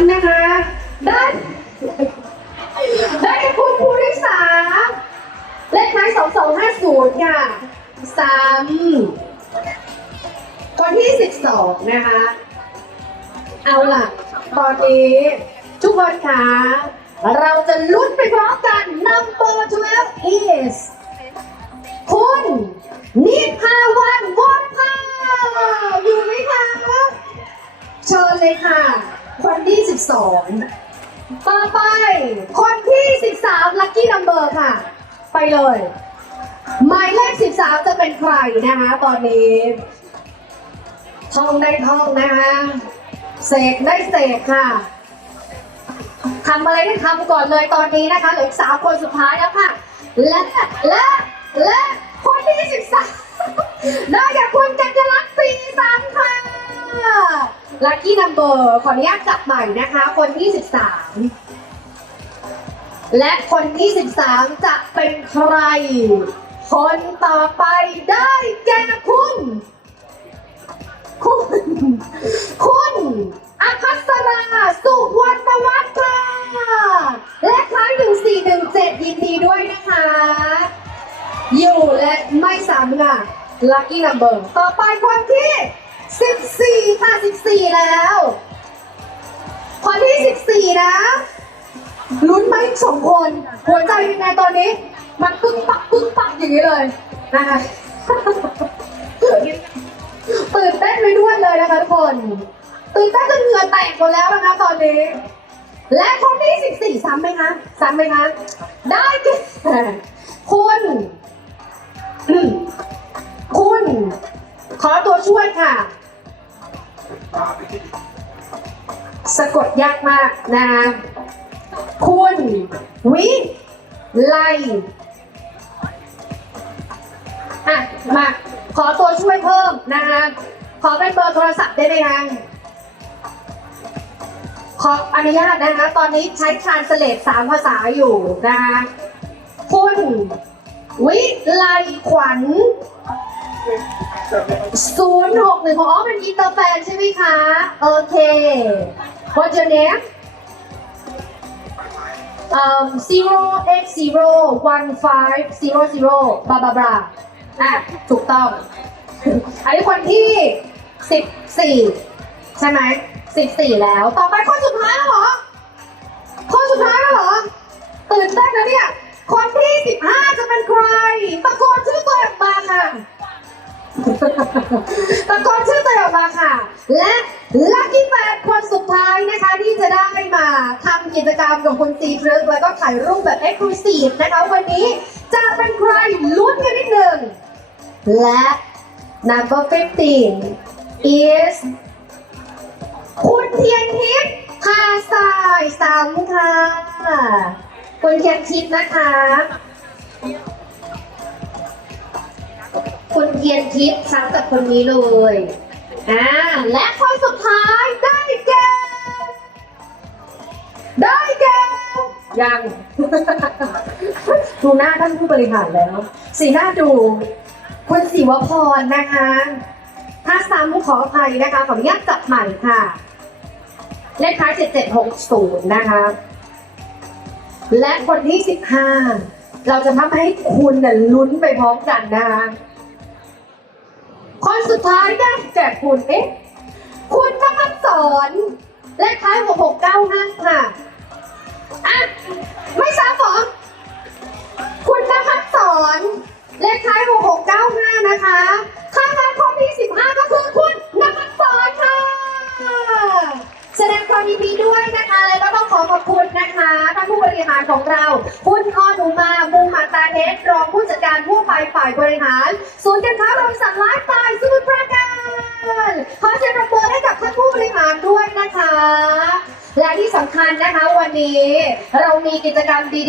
นนะคะ ได้ ได้กับคุณภูริสาเลขท้าย 2250 ค่ะสามคนที่ 12 นะคะ เอาล่ะ ตอนนี้ ทุกคนคะเราจะลุ้นไปพร้อมกัน number 12 is คุณนิพาวันวอนพาอยู่ไหมคะ เชิญเลยค่ะ ที่ 12 ต่อไป คนที่ 13 ลัคกี้นัมเบอร์ค่ะ ไปเลย หมายเลข 13 จะเป็นใครนะคะตอนนี้ ท่องได้ท่องนะคะเสกได้เสกค่ะทำอะไรได้ทำก่อนเลยตอนนี้นะคะเหลืออีกสามคนสุดท้ายแล้วค่ะ และและและคนที่ 13ได้กับคุณกัญญลักษณ์ปีสามค่ะ ลัคกี้นัมเบอร์ขออนุญาตจับใหม่นะคะ คนที่ 13 และคนที่ 13 จะเป็นใคร คนต่อไปได้แก่คุณ คุณ คุณอภัสรา สุวรรณวัฒน์ค่ะและครั้ง1417 ยินดีด้วยนะคะ อยู่และไม่ซ้ำค่ะ lucky number ต่อไปคนที่ 14 ค่ะ 14 แล้ว คนที่ 14 นะลุ้นไหมสองคน หัวใจยังไงตอนนี้ มันปึ้งปักปึ้งปักอย่างนี้เลยนะคะตื่นเต้นไปด้วยเลยนะคะทุกคน ตื่นเต้นจนเหงื่อแตกหมดแล้วนะคะตอนนี้ และคนที่ 14 ซ้ำไหมคะ ซ้ำไหมคะ ได้คุณ สะกดยากมากนะคะคุณวิไลอะมาขอตัวช่วยเพิ่มนะคะขอเป็นเบอร์โทรศัพท์ได้ไหมคะขออนุญาตนะคะ ตอนนี้ใช้ทรานสเลทสามภาษาอยู่นะคะคุณวิไลขวัญศูนย์หกหนึ่งของอ๋อเป็นอินเตอร์แฟนใช่ไหมคะ โอเค What's your name um zero x zero one five zero zero บาบาบาอะถูกต้อง อันนี้คนที่สิบสี่ใช่ไหมสิบสี่แล้ว ต่อไปคนสุดท้ายแล้วเหรอคนสุดท้ายแล้วเหรอ ตื่นเต้นนะเนี่ย คนที่สิบห้าจะเป็นใคร ตะโกนชื่อตัวองอกมาค่ะ ตะโกนชื่อตัวองออกมาค่ะ และ ลัคกี้แฟนคนสุดท้ายนะคะที่จะได้มาทำกิจกรรมกับคุณซีฟรึกแล้วก็ถ่ายรูปแบบเอ็กซ์คลูซีฟนะคะวันนี้จะเป็นใครลุ้นกันนิดหนึ่งและ number 15 is คุณเทียนทิพย์พาสายสามค่ะ คุณเทียนทิพย์นะคะ คุณเทียนทิพย์ซ้ำกับคนนี้เลย อ่าและคนสุดท้ายได้แก่ได้แก่ยัง ดูหน้าท่านผู้บริหารแล้ว สีหน้าดู คุณศิวพรนะคะ ถ้าซ้ำขออภัยนะคะ ขออนุญาตจับใหม่ค่ะ เลขท้าย7760 นะคะ และคนที่ 15 เราจะทำให้คุณน่ะลุ้นไปพร้อมกันนะคะ คนสุดท้ายได้แก่คุณเอ๊ะคุณธรรมสอนเลขท้าย6695ค่ะอะ ไม่ซ้ำเหรอคุณนภัสสอนเลขท้าย6695 นะคะค่าการคนที่15 ก็คือคุณนภัสสอนค่ะ แสดงความยินดีด้วยนะคะ และก็ต้องขอขอบคุณนะคะท่านผู้บริหารของเรา คุณออนุมามุาเทสรองผู้จัดการผู้ไปฝ่ายบริหาร ศูนย์การค้าโรงสันไลฟ์สไตล์สมุทรปราการขอเชิญปรบมือให้กับท่านผู้บริหารด้วยนะคะ และที่สำคัญนะคะวันนี้เรามีกิจกรรมดี